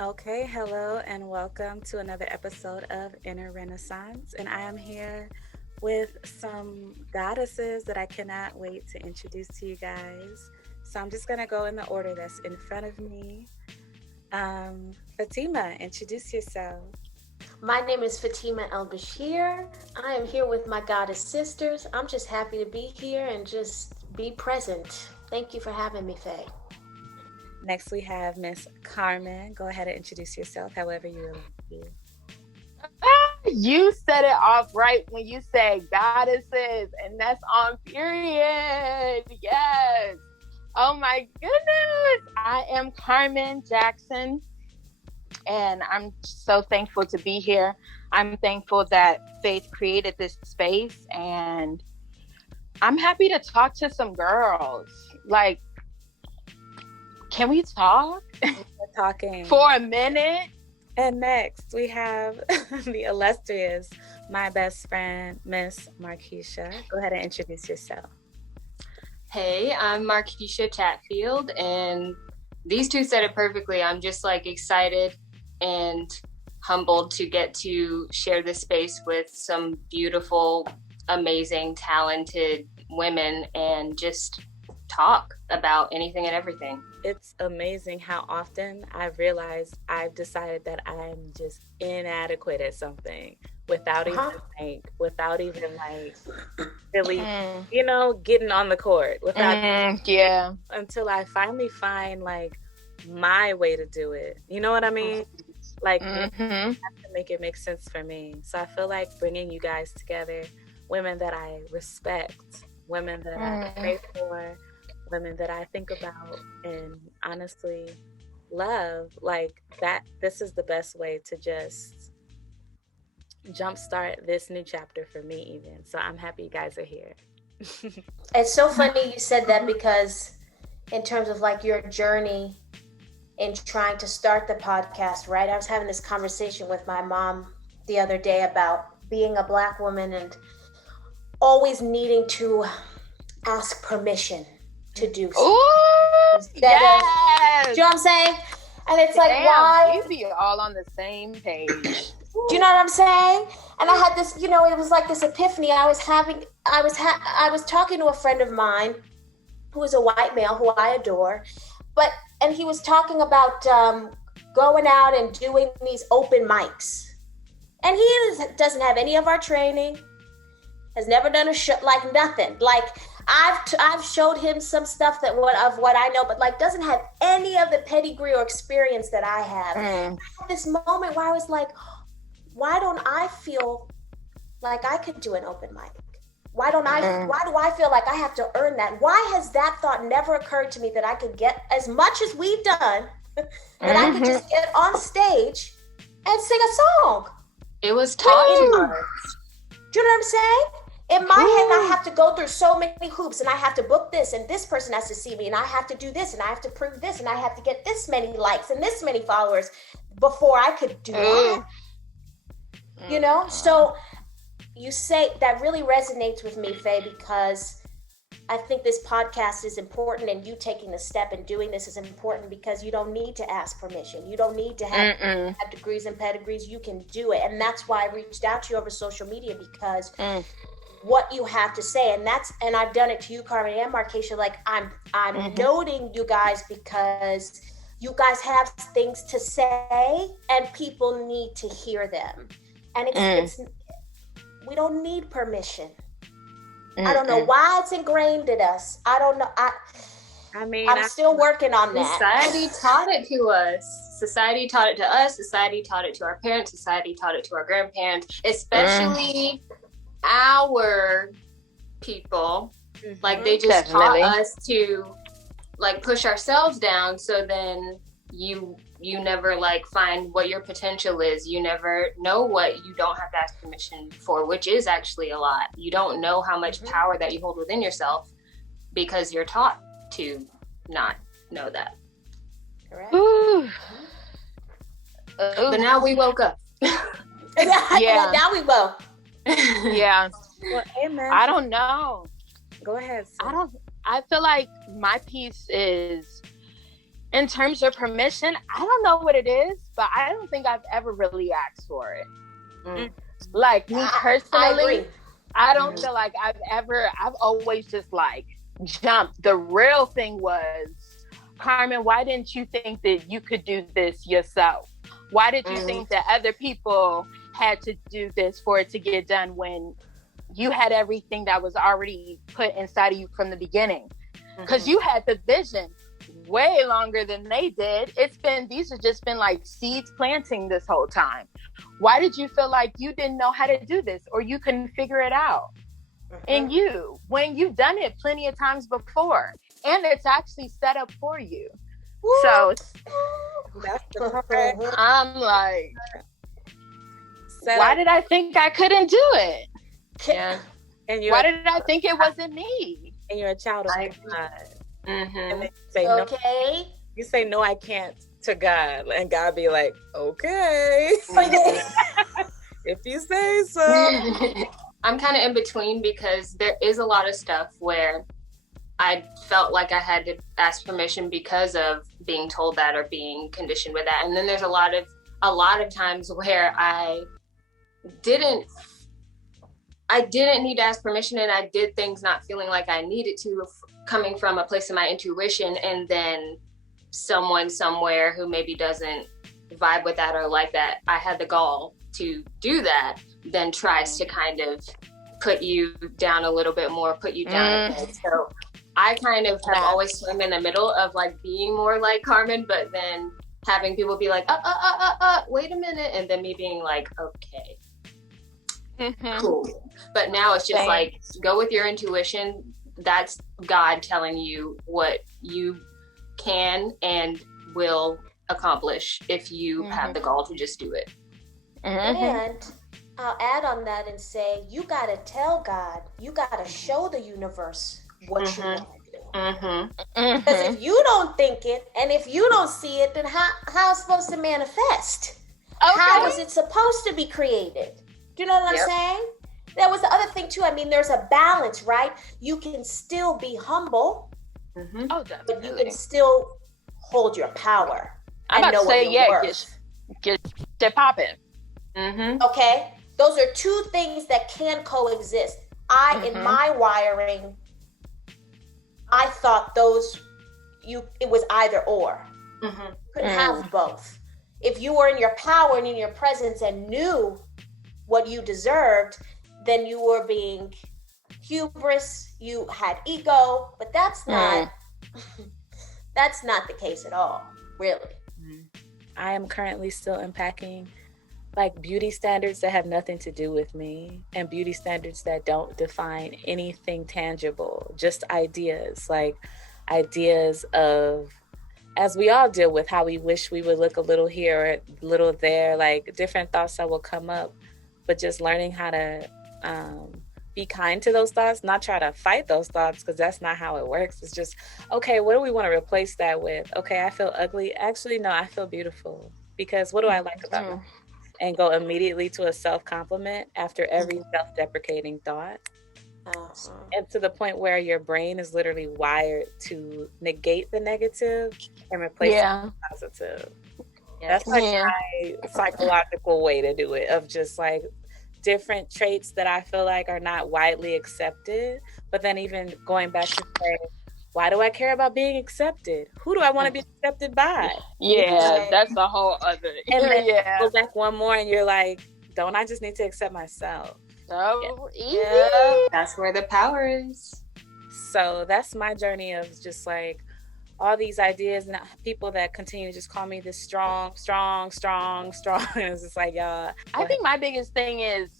Okay, hello and welcome to another episode of Inner Renaissance. And I am here with some goddesses that I cannot wait to introduce to you guys. So I'm just going to go in the order that's in front of me. Fatima, introduce yourself. My name is Fatima El Bashir. I am here with my goddess sisters. I'm just happy to be here and just be present. Thank you for having me, Faye. Next, we have Miss Carmen. Go ahead and introduce yourself however you would like to. You set it off right when you say goddesses, and that's on period. Yes. Oh my goodness. I am Carmen Jackson, and I'm so thankful to be here. I'm thankful that Faith created this space, and I'm happy to talk to some girls. Like, can we talk? We're talking for a minute? And next, we have the illustrious, my best friend, Miss Markesha. Go ahead and introduce yourself. Hey, I'm Markesha Chatfield, and these two said it perfectly. I'm just like excited and humbled to get to share this space with some beautiful, amazing, talented women and just talk about anything and everything. It's amazing how often I've realized I've decided that I'm just inadequate at something without even really, getting on the court until I finally find like my way to do it. You know what I mean? Like I have to make it make sense for me. So I feel like bringing you guys together, women that I respect, women that I pray for, women that I think about and honestly love, like that. This is the best way to just jumpstart this new chapter for me even. So I'm happy you guys are here. It's so funny you said that, because in terms of like your journey in trying to start the podcast, right? I was having this conversation with my mom the other day about being a Black woman and always needing to ask permission to do something. Ooh, yes. Do you know what I'm saying? And it's like, why? We be all on the same page. Do you know what I'm saying? And I had this, it was like this epiphany I was having. I was talking to a friend of mine who is a white male who I adore, and he was talking about going out and doing these open mics. And he doesn't have any of our training, has never done a show, like nothing. Like I've showed him some stuff of what I know, but like doesn't have any of the pedigree or experience that I have. I had this moment where I was like, why don't I feel like I could do an open mic? Why do I feel like I have to earn that? Why has that thought never occurred to me, that I could get as much as we've done, that I could just get on stage and sing a song? It was taught to us. Do you know what I'm saying? In my head, I have to go through so many hoops, and I have to book this, and this person has to see me, and I have to do this, and I have to prove this, and I have to get this many likes and this many followers before I could do that. So you say that really resonates with me, Faye, because I think this podcast is important, and you taking the step and doing this is important because you don't need to ask permission. You don't need to have degrees and pedigrees. You can do it. And that's why I reached out to you over social media, because what you have to say, and I've done it to you, Carmen and Markesha, like I'm noting you guys because you guys have things to say and people need to hear them. And it's we don't need permission. I don't know why it's ingrained in us. I don't know. I'm still working on that. Society taught it to us. Society taught it to us. Society taught it to our parents. Society taught it to our grandparents, especially our people. Like they just taught us to like push ourselves down. So then you never like find what your potential is. You never know what you don't have to ask permission for, which is actually a lot. You don't know how much power that you hold within yourself because you're taught to not know that. Correct. But now we woke up. Yeah. Now we will. Yeah. Well, amen. I don't know. Go ahead. Sis. I feel like my piece is In terms of permission, I don't know what it is, but I don't think I've ever really asked for it. Like me personally, I don't feel like I've always just like jumped. The real thing was, Carmen, why didn't you think that you could do this yourself? Why did you think that other people had to do this for it to get done when you had everything that was already put inside of you from the beginning? Because you had the vision way longer than they did. These have just been like seeds planting this whole time. Why did you feel like you didn't know how to do this or you couldn't figure it out? And when you've done it plenty of times before, and it's actually set up for you. Woo! So that's the part. I'm like, why did I think I couldn't do it? Yeah. And why did I think it wasn't me? And you're a child of God. And then you say, no, you say, no, I can't to God. And God be like, okay. If you say so. I'm kind of in between because there is a lot of stuff where I felt like I had to ask permission because of being told that or being conditioned with that. And then there's a lot of times where I didn't need to ask permission, and I did things not feeling like I needed to, coming from a place of my intuition, and then someone somewhere who maybe doesn't vibe with that or like that, I had the gall to do that, then tries to kind of put you down a little bit more, put you down a bit. So I kind of have always swim in the middle of like being more like Carmen, but then having people be like, wait a minute, and then me being like, okay. Cool. But now it's just like, go with your intuition. That's God telling you what you can and will accomplish if you have the gall to just do it. And I'll add on that and say, you got to tell God, you got to show the universe what you want to do. Because if you don't think it, and if you don't see it, then how is it supposed to manifest? How is it supposed to be created? Do you know what I'm saying? That was the other thing too. I mean, there's a balance, right? You can still be humble, but you can still hold your power. I'm about to say, get popping. Okay, those are two things that can coexist. In my wiring, I thought it was either or. Couldn't have both. If you were in your power and in your presence and knew what you deserved, then you were being hubris, you had ego, but that's not the case at all, really. I am currently still unpacking like beauty standards that have nothing to do with me, and beauty standards that don't define anything tangible, just ideas, like ideas of, as we all deal with how we wish we would look a little here or a little there, like different thoughts that will come up, but just learning how to be kind to those thoughts, not try to fight those thoughts, because that's not how it works. It's just, okay, what do we want to replace that with? Okay, I feel ugly. Actually, no, I feel beautiful, because what do I like about it? And go immediately to a self-compliment after every self-deprecating thought. And to the point where your brain is literally wired to negate the negative and replace it with positive. That's like my psychological way to do it, of just like different traits that I feel like are not widely accepted. But then even going back to say, why do I care about being accepted? Who do I want to be accepted by? Yeah, that's a whole other. And then go back one more and you're like, don't I just need to accept myself? So easy. That's where the power is. So that's my journey of just like all these ideas and people that continue to just call me this strong. And it's just like, y'all. I think my biggest thing is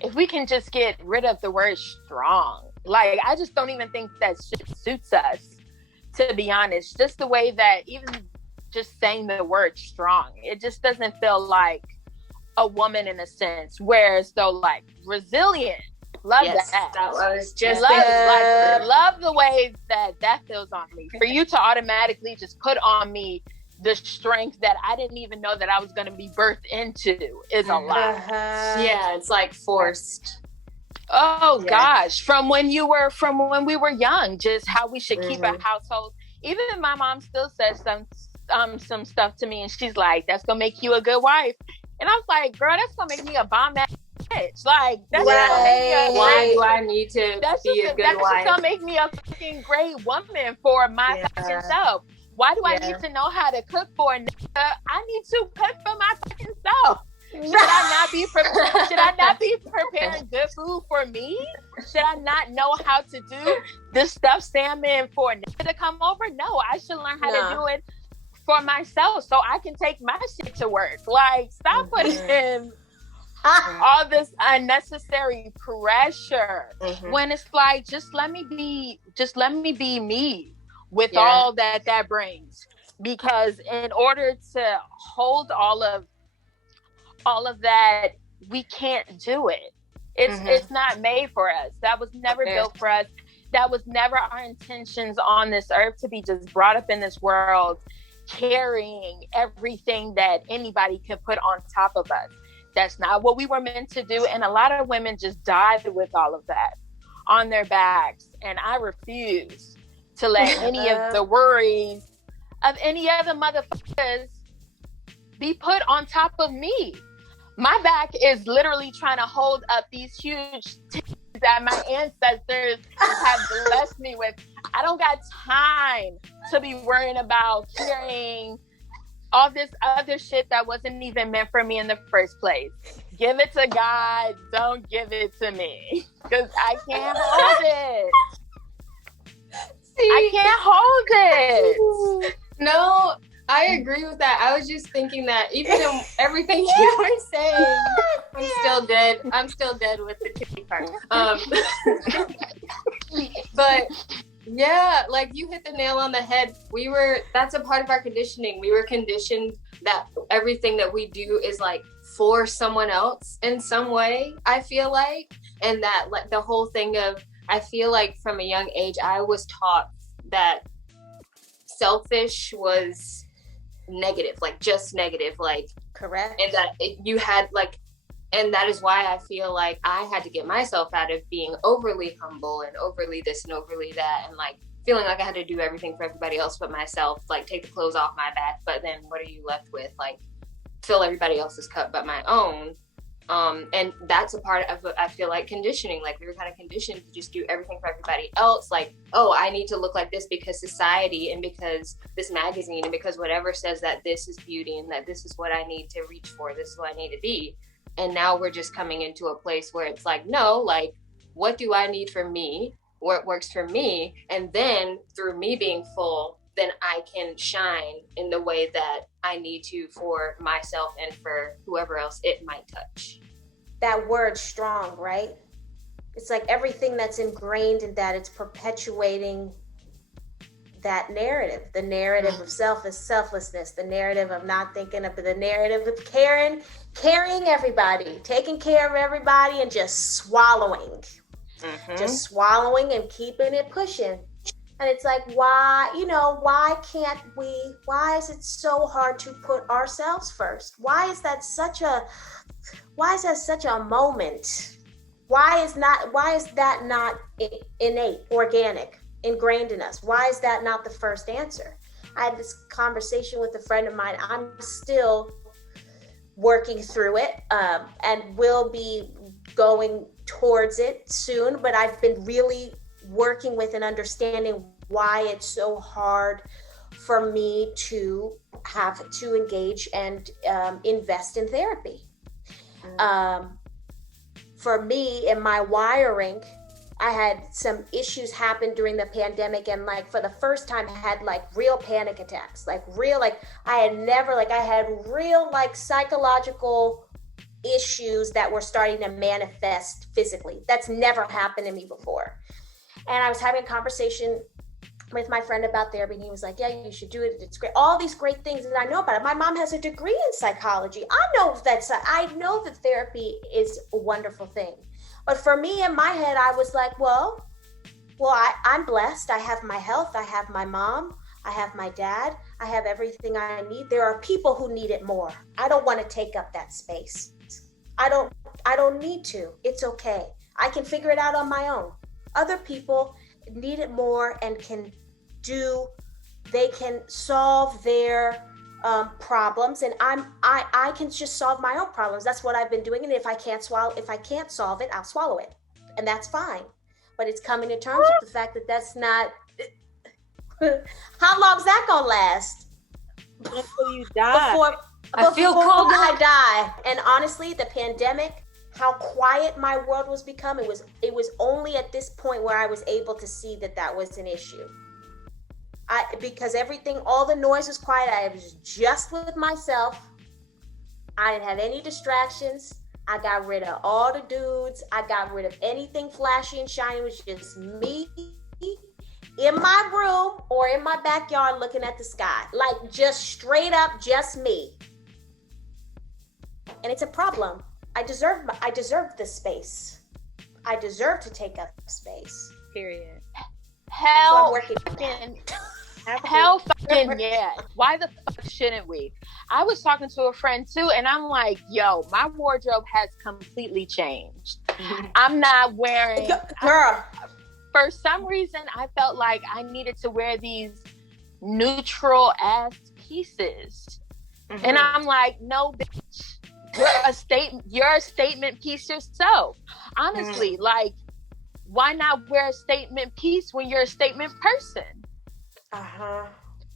if we can just get rid of the word strong. Like, I just don't even think that shit suits us, to be honest. Just the way that even just saying the word strong, it just doesn't feel like a woman in a sense. Whereas though, like, resilient, love that. That was just love the way that feels on me. For you to automatically just put on me the strength that I didn't even know that I was going to be birthed into is a lot. Yeah, it's like forced. Oh gosh, from when we were young, just how we should keep a household. Even my mom still says some stuff to me, and she's like, "That's gonna make you a good wife," and I was like, "Girl, that's gonna make me a bomb ass bitch." Like, that's gonna make me a why do I need to be a good wife? That's just gonna make me a fucking great woman for my fucking self. Why do I need to know how to cook for a nigga? I need to cook for my fucking self. Should I not be preparing good food for me? Should I not know how to do this stuffed salmon for a nigga to come over? No, I should learn how to do it for myself so I can take my shit to work. Like, stop putting in all this unnecessary pressure when it's like, just let me be me with all that brings. Because in order to hold all of that, we can't do it. It's not made for us. That was never built for us. That was never our intentions on this earth, to be just brought up in this world carrying everything that anybody could put on top of us. That's not what we were meant to do. And a lot of women just died with all of that on their backs. And I refuse to let any of the worries of any other motherfuckers be put on top of me. My back is literally trying to hold up these huge titties that my ancestors have blessed me with. I don't got time to be worrying about carrying all this other shit that wasn't even meant for me in the first place. Give it to God. Don't give it to me. Because I can't hold it. I can't hold it. No, I agree with that. I was just thinking that even in everything you were saying, I'm still dead. I'm still dead with the titty part. But yeah, like you hit the nail on the head. That's a part of our conditioning. We were conditioned that everything that we do is like for someone else in some way, I feel like. And that like the whole thing of, I feel like from a young age, I was taught that selfish was negative, like just negative, like correct. And that you had like, and that is why I feel like I had to get myself out of being overly humble and overly this and overly that, and like feeling like I had to do everything for everybody else but myself, like take the clothes off my back, but then what are you left with? Like fill everybody else's cup but my own. And that's a part of, I feel like, conditioning. Like we were kind of conditioned to just do everything for everybody else. Like, oh, I need to look like this because society and because this magazine and because whatever says that this is beauty and that this is what I need to reach for. This is what I need to be. And now we're just coming into a place where it's like, no, like, what do I need for me? What works for me? And then through me being full, then I can shine in the way that I need to for myself and for whoever else it might touch. That word strong, right? It's like everything that's ingrained in that, it's perpetuating that narrative. The narrative of selflessness, the narrative of not thinking of, the narrative of carrying everybody, taking care of everybody and just swallowing. Just swallowing and keeping it pushing. And it's like, why is it so hard to put ourselves first? Why is that such a moment? Why is that not innate, organic, ingrained in us? Why is that not the first answer? I had this conversation with a friend of mine. I'm still working through it, and will be going towards it soon, but I've been really working with and understanding why it's so hard for me to have to engage and invest in therapy. For me, in my wiring, I had some issues happen during the pandemic, and like for the first time had like real panic attacks, like real, like I had real like psychological issues that were starting to manifest physically. That's never happened to me before. And I was having a conversation with my friend about therapy, and he was like, yeah, you should do it. It's great. All these great things that I know about it. My mom has a degree in psychology. I know that therapy is a wonderful thing. But for me, in my head, I was like, well, I'm blessed. I have my health. I have my mom. I have my dad. I have everything I need. There are people who need it more. I don't want to take up that space. I don't need to. It's okay. I can figure it out on my own. Other people need it more and can do they can solve their problems, and I can just solve my own problems. That's what I've been doing. And if I can't solve it, I'll swallow it, and that's fine. But it's coming to terms with the fact that that's not. How long's that gonna last? Until you die. I feel cold. I die. And honestly, the pandemic, how quiet my world was becoming, it was only at this point where I was able to see that was an issue. Because all the noise was quiet. I was just with myself. I didn't have any distractions. I got rid of all the dudes. I got rid of anything flashy and shiny. It was just me in my room or in my backyard looking at the sky. Like, just straight up, just me. And it's a problem. I deserve this space. I deserve to take up space. Period. Hell fucking yeah. Why the fuck shouldn't we? I was talking to a friend too, and I'm like, yo, my wardrobe has completely changed. I'm not wearing... Girl. For some reason, I felt like I needed to wear these neutral ass pieces. Mm-hmm. And I'm like, no, bitch. You're a statement piece yourself. Honestly, like, why not wear a statement piece when you're a statement person?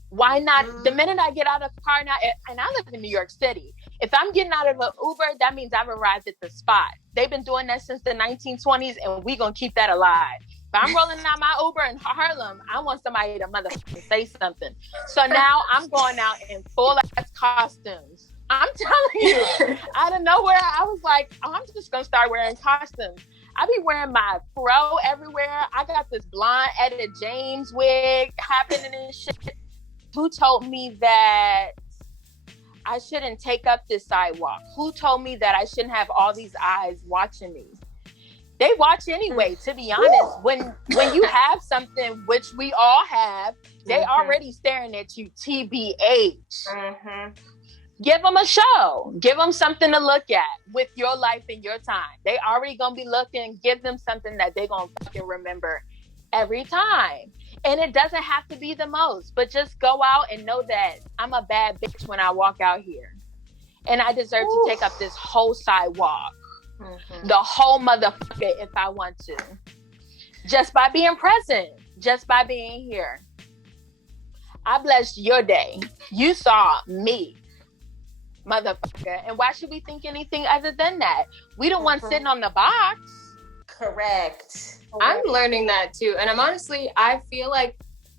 Why not? The minute I get out of the car now, and I live in New York City, if I'm getting out of an Uber, that means I've arrived at the spot. They've been doing that since the 1920s, and we gonna keep that alive. If I'm rolling out my Uber in Harlem, I want somebody to motherfucking say something. So now I'm going out in full ass costumes. I'm telling you, out of nowhere, I was like, oh, I'm just gonna start wearing costumes. I be wearing my fro everywhere. I got this blonde Etta James wig happening and shit. Who told me that I shouldn't take up this sidewalk? Who told me that I shouldn't have all these eyes watching me? They watch anyway, to be honest. When you have something, which we all have, they already staring at you, TBH. Give them a show. Give them something to look at with your life and your time. They already gonna be looking. Give them something that they gonna fucking remember every time. And it doesn't have to be the most, but just go out and know that I'm a bad bitch when I walk out here. And I deserve to take up this whole sidewalk. The whole motherfucker if I want to. Just by being present. Just by being here. I blessed your day. You saw me. Motherfucker. And why should we think anything other than that? We don't want sitting on the box. Correct. I'm learning that too. And I feel like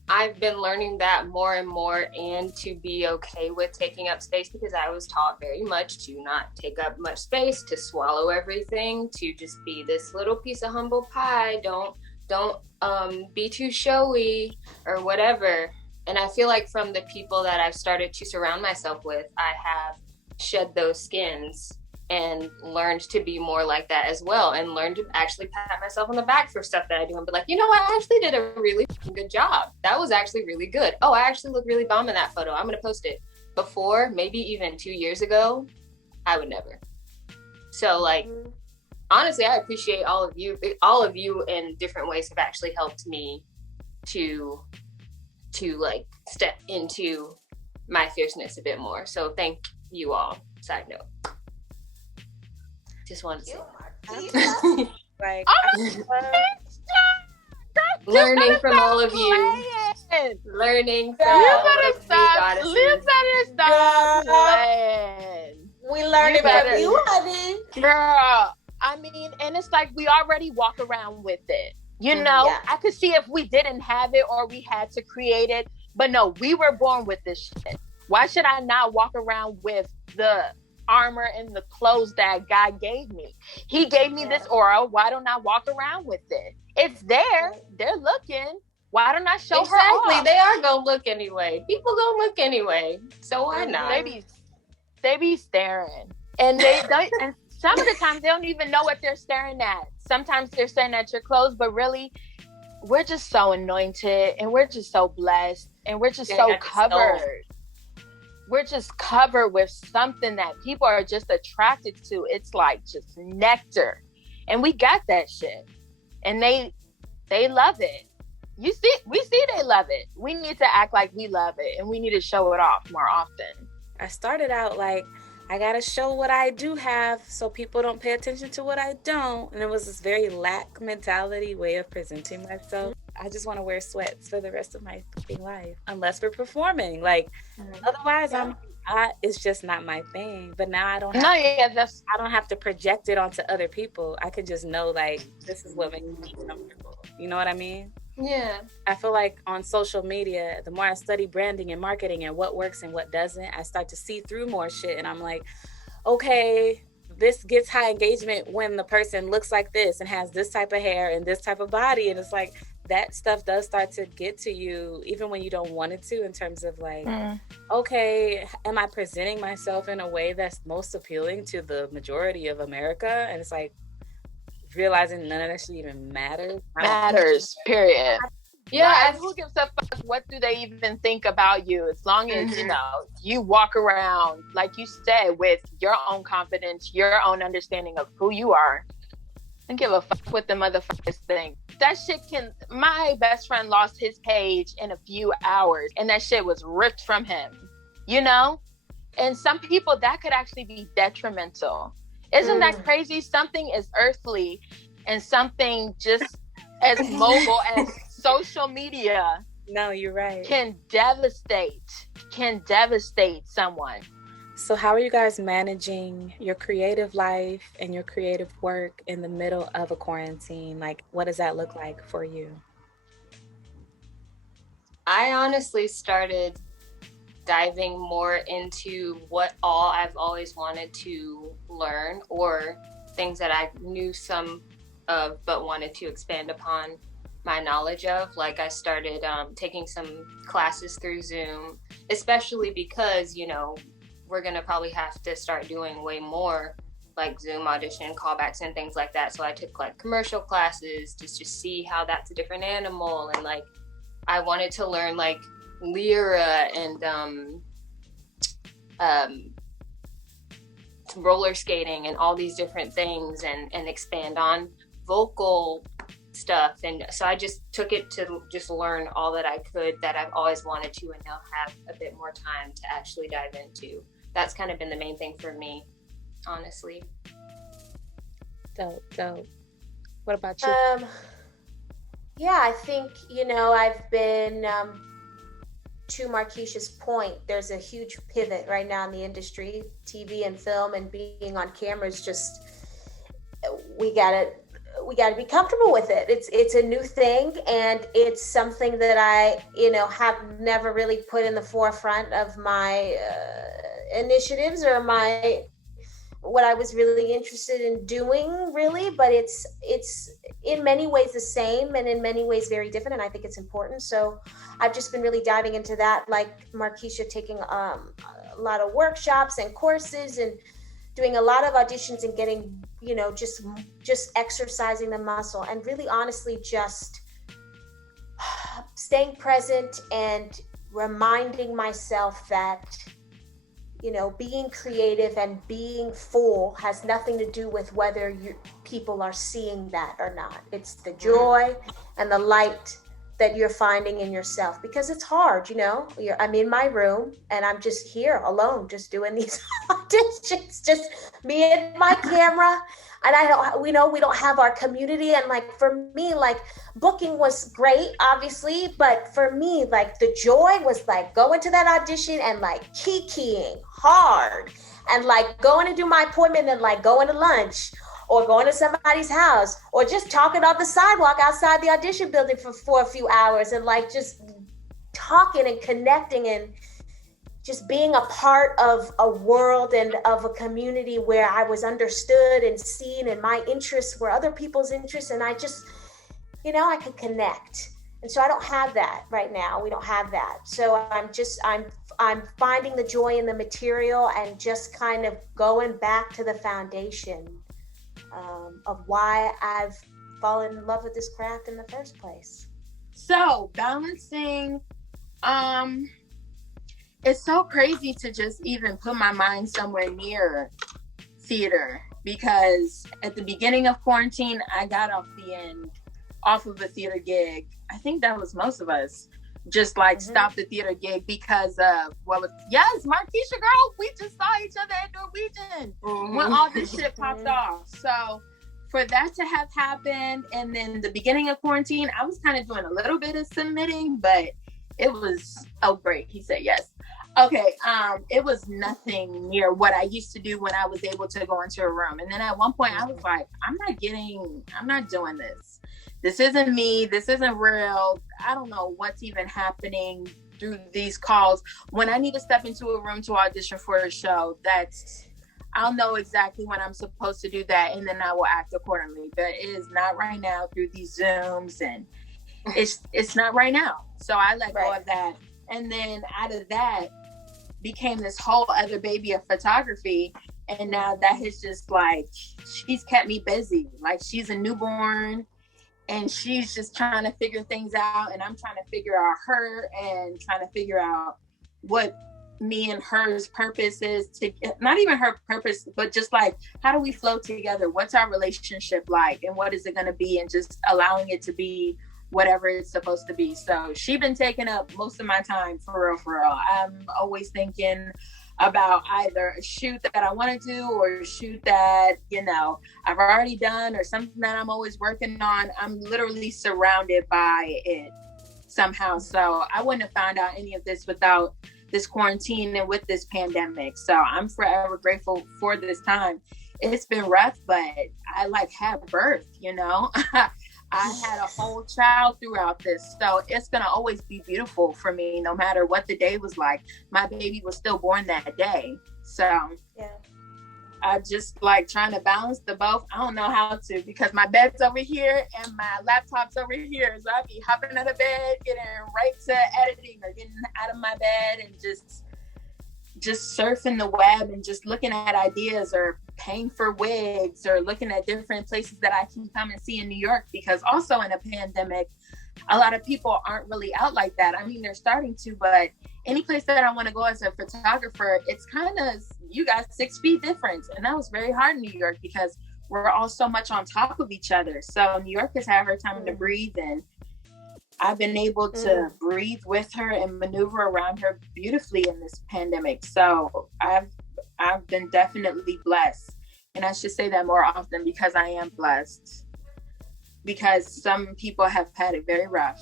I've been learning that more and more, and to be okay with taking up space, because I was taught very much to not take up much space, to swallow everything, to just be this little piece of humble pie. Don't be too showy or whatever. And I feel like from the people that I've started to surround myself with, I have shed those skins and learned to be more like that as well, and learned to actually pat myself on the back for stuff that I do and be like, you know what, I actually did a really good job. That was actually really good. Oh, I actually look really bomb in that photo. I'm going to post it. Before, maybe even 2 years ago, I would never. So like, honestly, I appreciate all of you. All of you in different ways have actually helped me to like step into my fierceness a bit more. So thank you all. Side note. Just wanted to say like learning from all of you. Learning from all of you goddesses. You better stop playing. We learned from you, honey. Girl, I mean, and it's like we already walk around with it. You know, I could see if we didn't have it or we had to create it. But no, we were born with this shit. Why should I not walk around with the armor and the clothes that God gave me? He gave me this aura. Why don't I walk around with it? It's there. They're looking. Why don't I show her off? They are gonna look anyway. People gonna look anyway. So why not? They be staring. And and some of the times they don't even know what they're staring at. Sometimes they're staring at your clothes, but really, we're just so anointed and we're just so blessed and we're just so covered. We're just covered with something that people are just attracted to. It's like just nectar. And we got that shit. And they love it. we see they love it. We need to act like we love it, and we need to show it off more often. I started out like, I gotta show what I do have so people don't pay attention to what I don't. And it was this very lack mentality way of presenting myself. I just want to wear sweats for the rest of my fucking life, unless we're performing. Like, otherwise, it's just not my thing. But now I don't have to project it onto other people. I could just know, like, this is what makes me comfortable. You know what I mean? Yeah. I feel like on social media, the more I study branding and marketing and what works and what doesn't, I start to see through more shit. And I'm like, okay, this gets high engagement when the person looks like this and has this type of hair and this type of body. And it's like, that stuff does start to get to you, even when you don't want it to, in terms of like, okay, am I presenting myself in a way that's most appealing to the majority of America? And it's like, realizing none of that shit even matters, period. Yeah, who gives a fuck? What do they even think about you? As long as you walk around, like you said, with your own confidence, your own understanding of who you are, and give a fuck what the motherfuckers think. That shit my best friend lost his page in a few hours, and that shit was ripped from him, and some people that could actually be detrimental. Isn't that crazy? Something as earthly and something just as mobile as social media. No, you're right. Can devastate someone. So how are you guys managing your creative life and your creative work in the middle of a quarantine? Like, what does that look like for you? I honestly started diving more into what all I've always wanted to learn, or things that I knew some of but wanted to expand upon my knowledge of. Like, I started taking some classes through Zoom, especially because, we're gonna probably have to start doing way more like Zoom audition callbacks and things like that. So I took like commercial classes just to see how that's a different animal, and like I wanted to learn like Lyra and roller skating and all these different things, and expand on vocal stuff. And so I just took it to just learn all that I could that I've always wanted to, and now have a bit more time to actually dive into. That's kind of been the main thing for me, honestly. Dope. What about you? Yeah, I think, I've been, to Markesha's point, there's a huge pivot right now in the industry, TV and film, and being on camera is just, we gotta be comfortable with it. It's a new thing, and it's something that I, have never really put in the forefront of my initiatives or what I was really interested in doing, really. But it's in many ways the same, and in many ways very different, and I think it's important. So I've just been really diving into that, like Markesha, taking a lot of workshops and courses and doing a lot of auditions and getting, just exercising the muscle, and really honestly just staying present and reminding myself that, being creative and being full has nothing to do with whether people are seeing that or not. It's the joy and the light that you're finding in yourself, because it's hard, I'm in my room and I'm just here alone, just doing these auditions, just me and my camera. And we don't have our community. And like, for me, like, booking was great, obviously, but for me, like, the joy was like going to that audition and like kikiing hard, and like going to do my appointment, and like going to lunch, or going to somebody's house, or just talking on the sidewalk outside the audition building for a few hours, and like just talking and connecting, and just being a part of a world and of a community where I was understood and seen, and my interests were other people's interests, and I just, I could connect. And so I don't have that right now. We don't have that. So I'm finding the joy in the material, and just kind of going back to the foundation of why I've fallen in love with this craft in the first place. So balancing, it's so crazy to just even put my mind somewhere near theater, because at the beginning of quarantine, I got off the end off of a theater gig. I think that was most of us. Just like stopped the theater gig because of Markesha girl, we just saw each other at Norwegian when all this shit popped off. So for that to have happened, and then the beginning of quarantine, I was kind of doing a little bit of submitting, but it was great. He said yes. Okay, it was nothing near what I used to do when I was able to go into a room. And then at one point I was like, I'm not doing this. This isn't me. This isn't real. I don't know what's even happening through these calls. When I need to step into a room to audition for a show, I'll know exactly when I'm supposed to do that, and then I will act accordingly. But it is not right now through these Zooms, and it's not right now. So I let go of that. And then out of that became this whole other baby of photography. And now that has just like, she's kept me busy. Like, she's a newborn and she's just trying to figure things out. And I'm trying to figure out her and trying to figure out what me and her's purpose is, to not even her purpose, but just like, how do we flow together? What's our relationship like? And what is it going to be? And just allowing it to be whatever it's supposed to be. So she's been taking up most of my time, for real. I'm always thinking about either a shoot that I want to do or a shoot that, I've already done, or something that I'm always working on. I'm literally surrounded by it somehow. So I wouldn't have found out any of this without this quarantine and with this pandemic. So I'm forever grateful for this time. It's been rough, but I had birth, I had a whole child throughout this. So it's going to always be beautiful for me, no matter what the day was like. My baby was still born that day. So I just trying to balance the both. I don't know how to, because my bed's over here and my laptop's over here. So I'll be hopping out of bed, getting right to editing, or getting out of my bed and just surfing the web and just looking at ideas, or paying for wigs, or looking at different places that I can come and see in New York, because also in a pandemic, a lot of people aren't really out like that. I mean, they're starting to, but any place that I want to go as a photographer, it's kind of, you got 6 feet difference. And that was very hard in New York because we're all so much on top of each other. So New York has had her time to breathe, and I've been able to breathe with her and maneuver around her beautifully in this pandemic. So I've been definitely blessed. And I should say that more often, because I am blessed. Because some people have had it very rough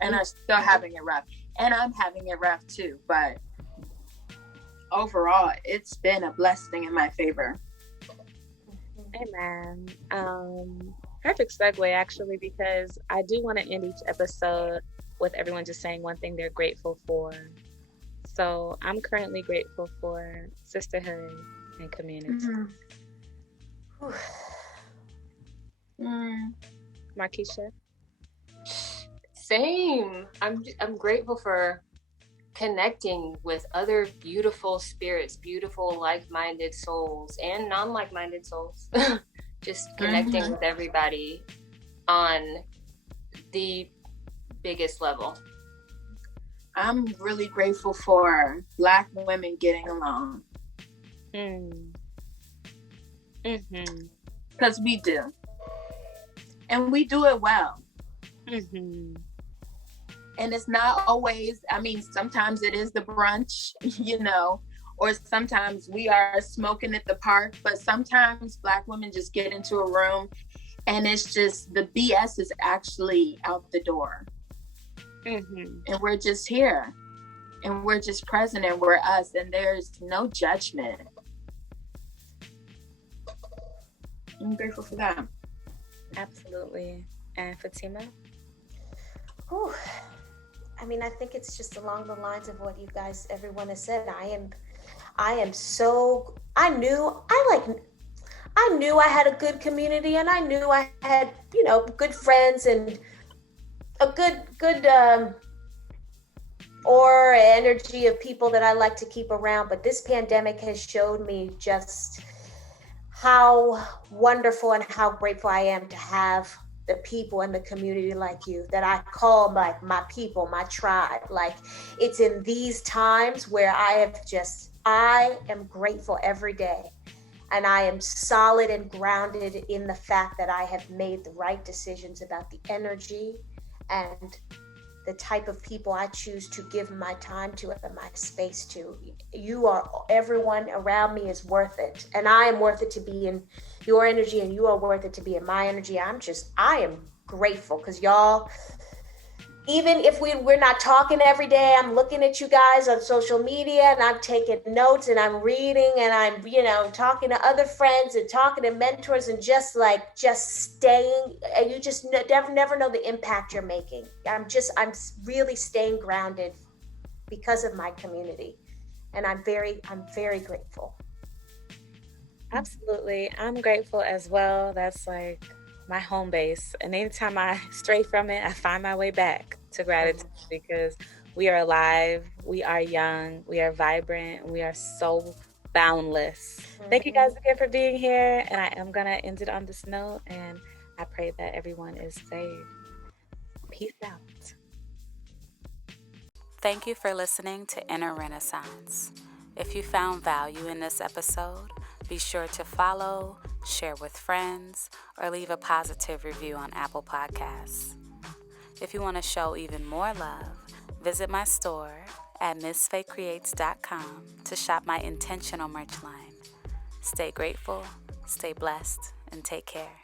and are still having it rough. And I'm having it rough too. But overall, it's been a blessing in my favor. Amen. Perfect segue, actually, because I do want to end each episode with everyone just saying one thing they're grateful for. So I'm currently grateful for sisterhood and community. Markesha? Same. I'm grateful for connecting with other beautiful spirits, beautiful like-minded souls, and non-like-minded souls. Just connecting with everybody on the biggest level. I'm really grateful for Black women getting along. Because we do. And we do it well. And it's not always, I mean, sometimes it is the brunch, or sometimes we are smoking at the park, but sometimes Black women just get into a room and it's just, the BS is actually out the door. And we're just here and we're just present and we're us, and there's no judgment. I'm grateful for that. Absolutely. And Fatima? I mean, I think it's just along the lines of what everyone has said. I knew I had a good community, and I knew I had, good friends and a good aura, energy of people that I like to keep around. But this pandemic has showed me just how wonderful and how grateful I am to have the people in the community like you, that I call like my people, my tribe. Like, it's in these times where I am grateful every day. And I am solid and grounded in the fact that I have made the right decisions about the energy and the type of people I choose to give my time to and my space to. Everyone around me is worth it. And I am worth it to be in your energy, and you are worth it to be in my energy. I am grateful because y'all, even if we're not talking every day, I'm looking at you guys on social media and I'm taking notes and I'm reading and I'm, talking to other friends and talking to mentors and just staying. And you just never know the impact you're making. I'm really staying grounded because of my community. And I'm very grateful. Absolutely. I'm grateful as well. That's like my home base. And anytime I stray from it, I find my way back to gratitude because we are alive, we are young, we are vibrant, we are so boundless. Thank you guys again for being here. And I am going to end it on this note. And I pray that everyone is safe. Peace out. Thank you for listening to Inner Renaissance. If you found value in this episode, be sure to follow, share with friends, or leave a positive review on Apple Podcasts. If you want to show even more love, visit my store at MissFayCreates.com to shop my intentional merch line. Stay grateful, stay blessed, and take care.